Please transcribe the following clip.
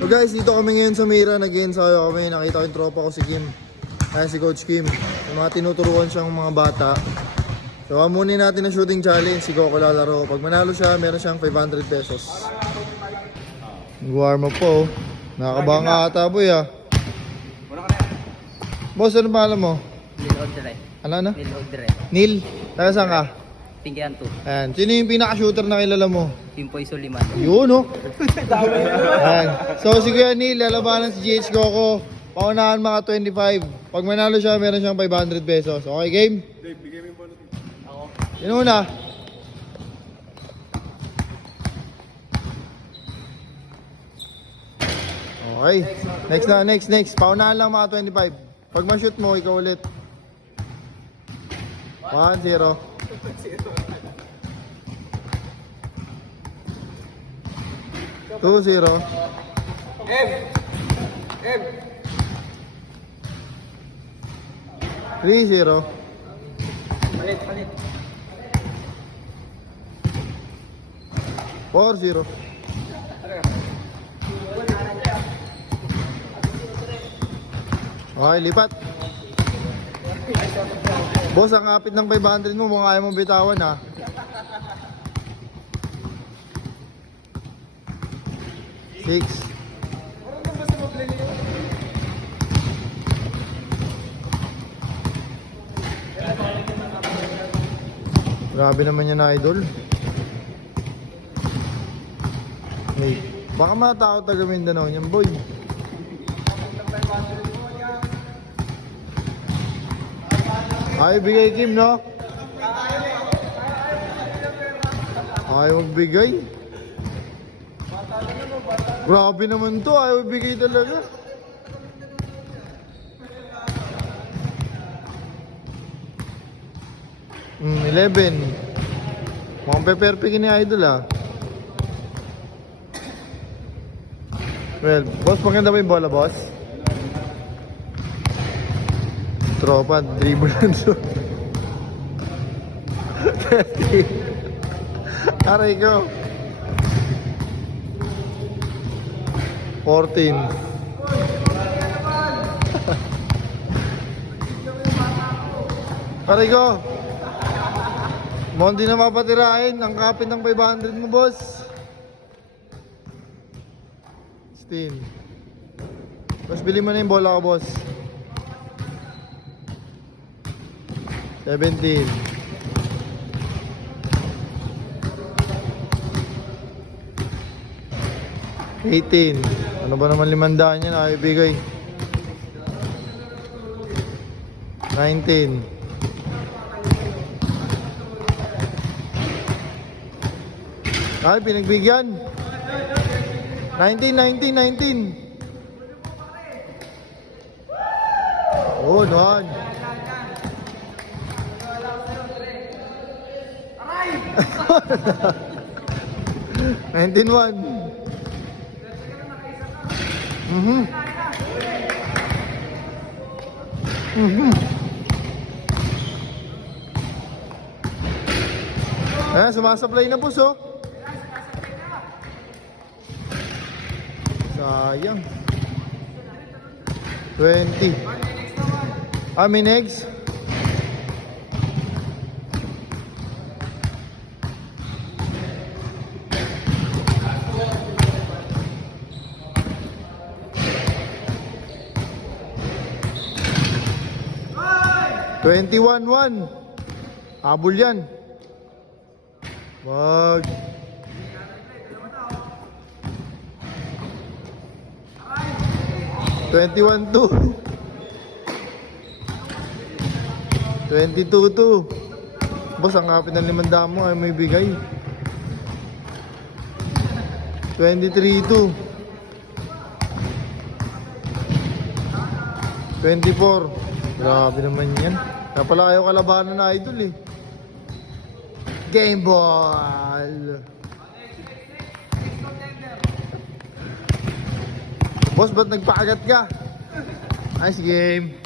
So guys, dito kami ngayon sa Mira. Nag-ensayo kami. Nakita ko yung tropa ko si Kim. Ay, si Coach Kim. Yung mga tinuturuan siyang mga bata. So amunin natin ang shooting challenge. Si Coco lalaro. Pag manalo siya, meron siyang 500 pesos. Nag-warm up po. Nakakabahan ka ata boy ah. Boss, ano pangalan mo? Neil Odre. Ano? Neil Odre. Neil? Taga saan ka? Tinggihan 2. Ayan. Sino yung pinaka-shooter na kilala mo? Pimpoy Suliman. Yun oh. Ayan. So si Kuya Neil, lalabanan si GH Coco. Paunahan mga 25. Pag manalo siya, meron siyang 500 pesos. Okay, game? Dave, bigay mo yung bonus. Ako. Yun una. Okay. Next na, next. Paunahan lang mga 25. Pag ma-shoot mo, ikaw ulit. 1-0. 2-0. M! 3-0. Palit. 4-0. Okay, lipat. Boss, ang kapit ng 500 mo, mukhang ayaw mong bitawan ha. Six. Grabe naman yan, idol. Hey, baka matakot taga Mindanao niyan, boy. Ay, bigay Kim, no? Ay, magbigay. Grabe naman to, ayaw bigay talaga. 11. Mukhang pe-perfect ni idol ah. Well, boss, maganda ba yung bola, boss? Tropa, dribble lang so. Aray ko. 14. Aray ko. Monty na mapatirahin. Ang kapit ng 500 mo, boss. 16. Boss, bili mo na yung bola ko, boss. 17. 18. Ano ba naman 500 yan? Ay, bigay. 19. 19. Ay, pinagbigyan. 19. Oh, non. 19-1. Ayan, sumasablay na po, so. Sayang. 20. May next. $21-1. Habol yan. Wag. $21-2. 22-2. Boss, ang kapit ng 500 mo ay may bigay. 23-2. 24. Grabe naman yan. Kaya pala ayaw kalabanan na idol eh. Game ball. Boss, ba't nagpaagat ka? Nice game.